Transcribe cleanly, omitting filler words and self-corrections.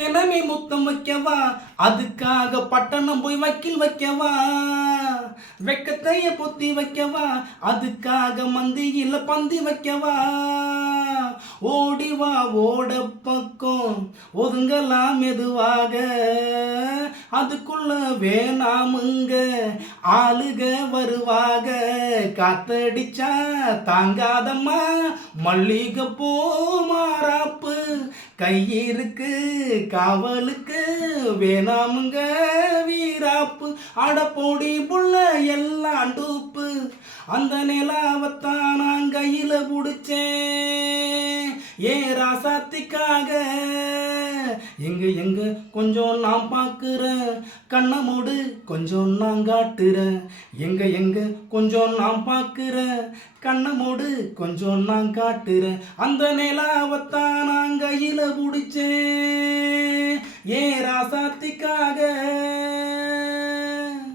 தினமே முத்தம் வைக்கவா, அதுக்காக பட்டணம் போய் வக்கீல் வைக்கவா, வெக்கத்தைய பொத்தி வைக்கவா, அதுக்காக மந்தியில பந்தி வைக்கவா, ஓடிவா ஓட பக்கம் ஒதுங்கலாம் மெதுவாக, அதுக்குள்ள வேணாமுங்க ஆளுக வருவாக, காத்தடிச்சா தாங்காதம்மா மல்லிகை பூ மாறாப்பு, கையிருக்கு காவலுக்கு வேணாமுங்க வீராப்பு, அடப்போடி புள்ள எல்லாம் டூப்பு, அந்த நிலாவத்தான் நான் கையில புடிச்சேன் ஏ ராசாத்திக்காக, எங்க எங்க கொஞ்சம் நான் பார்க்குறேன், கண்ணை மூடு கொஞ்சம் நான் காட்டுறேன், எங்க எங்க கொஞ்சம் நான் பார்க்குறேன், கண்ணை மூடு கொஞ்சம் நான் காட்டுறேன், அந்த நிலாவத்தான் நான் கையில புடிச்சேன் ஏ ராசாத்திக்காக.